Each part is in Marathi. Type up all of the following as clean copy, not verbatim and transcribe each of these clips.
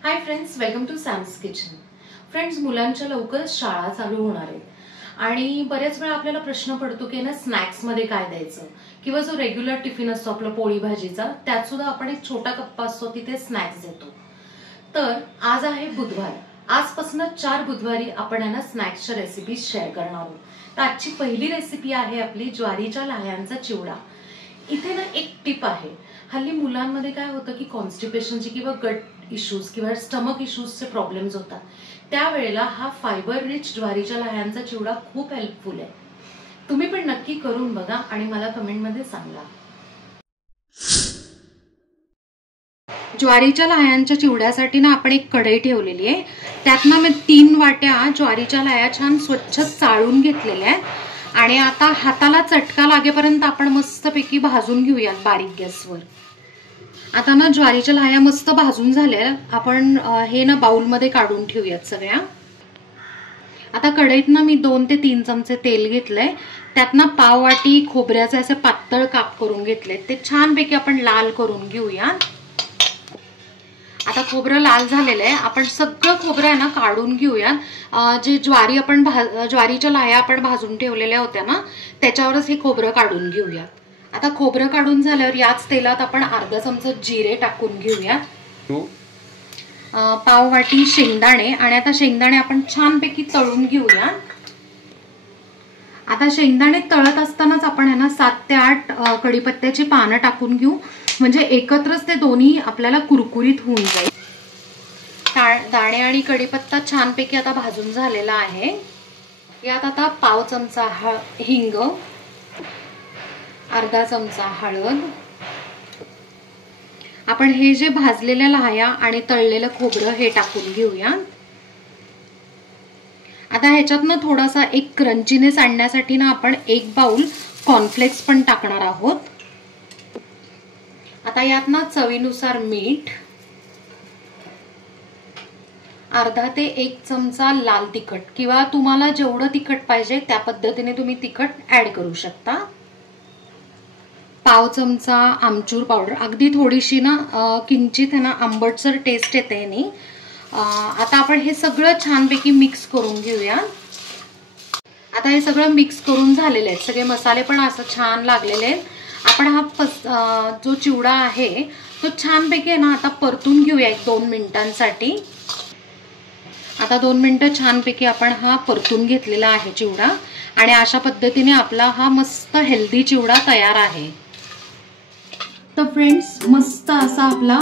High friends, welcome to Sam's kitchen. Friends, मुलांच्या लवकर शाळा चालू होणार आहेत आणि बरेच वेळा आपल्याला प्रश्न पडतो की ना स्नॅक्स मध्ये काय द्यायचं, किंवा जो रेग्युलर टिफिन असतो आपला पोळी भाजीचा त्यात सुद्धा आपण एक छोटा कप्पा असतो तिथे स्नॅक्स देतो। तर आज आहे बुधवार, आजपासून 4 बुधवारी आपण यांना स्नॅक्सच्या रेसिपी शेअर करणार आहोत। तर आजची पहिली रेसिपी आहे आपली ज्वारीच्या लाह्यांचा चिवडा। इथे ना एक टिप आहे, हल्ली मुलांमध्ये काय होतं की कॉन्स्टिपेशनची किंवा गट इश्यूज किंवा स्टमक इश्यूजचे प्रॉब्लेम्स होतात, त्यावेळेला हा फायबर रिच ज्वारीच्या लाह्यांचा चिवडा खूप हेल्पफुल आहे। तुम्ही पण नक्की करून बघा आणि मला कमेंटमध्ये सांगा। ज्वारीच्या लाह्यांच्या चिवड्यासाठी ना आपण एक कढई ठेवलेली आहे, त्यात ना मी 3 वाट्या ज्वारीच्या लाह्या छान स्वच्छ चाळून घेतलेल्या आहेत आणि आता हाताला चटका लागेपर्यंत आपण मस्तपैकी भाजून घेऊयात बारीक गॅसवर। आता ना ज्वारीच्या लाह्या मस्त भाजून झाल्या, आपण हे ना बाउलमध्ये काढून ठेवूयात सगळ्या। आता कढईत ना मी 2 ते 3 चमचे तेल घेतलंय, त्यात ना पाव वाटी खोबऱ्याचे असे पातळ काप करून घेतले, ते छानपैकी आपण लाल करून घेऊया। आता खोबरं लाल झालेलं आहे, आपण सगळं खोबरं आहे ना काढून घेऊया। जे ज्वारीच्या लाह्या आपण भाजून ठेवलेल्या होत्या ना त्याच्यावरच हे खोबरं काढून घेऊया। आता खोबरं काढून झाल्यावर याच तेलात आपण अर्धा चमचा जिरे टाकून घेऊया, पाव वाटी शेंगदाणे, आणि आता शेंगदाणे आपण छानपैकी तळून घेऊया। आता शेंगदाणे तळत असतानाच आपण आहे ना 7 ते 8 कढीपत्त्याची पानं टाकून घेऊ, म्हणजे एकत्रच ते दोन्ही आपल्याला कुरकुरीत होऊन जाईल। दाणे आणि कढीपत्ता छानपैकी आता भाजून झालेला आहे। यात आता पाव चमचा हिंग, अर्धा चमचा हळद, आपण हे जे भाजलेल्या लाह्या आणि तळलेलं खोबरं हे टाकून घेऊया। आता ह्याच्यात ना थोडासा एक क्रंचीनेस आणण्यासाठी ना आपण 1 बाउल कॉर्नफ्लेक्स पण टाकणार आहोत। आता यात ना चवीनुसार मीठ, अर्धा ते 1 चमचा लाल तिखट, किंवा तुम्हाला जेवढं तिखट पाहिजे त्या पद्धतीने तुम्ही तिखट ऍड करू शकता, पाव चमचा आमचूर पावडर, अगदी थोडीशी ना किंचित है ना आंबटसर टेस्ट येते यानी। आता आपण हे सगळं छानपैकी मिक्स करून घेऊया। आता हे सगळं मिक्स करून झालेले आहेत, सगळे मसाले पण असं छान लागलेले आहेत। आपण हा जो चिवडा आहे तो छानपैकी ना आता परतून घेऊया 1-2 मिनिटांसाठी। आता 2 मिनिटं छानपैकी आपण हा परतून घेतलेला आहे चिवडा, आणि अशा पद्धतीने आपला हा मस्त हेल्दी चिवडा तयार आहे। तर फ्रेंड्स, मस्त असा आपला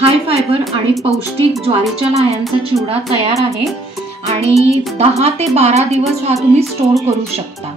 हाय फायबर आणि पौष्टिक ज्वारीच्या लाह्यांचा चिवडा तयार आहे, आणि 10 ते 12 दिवस हा तुम्ही स्टोर करू शकता।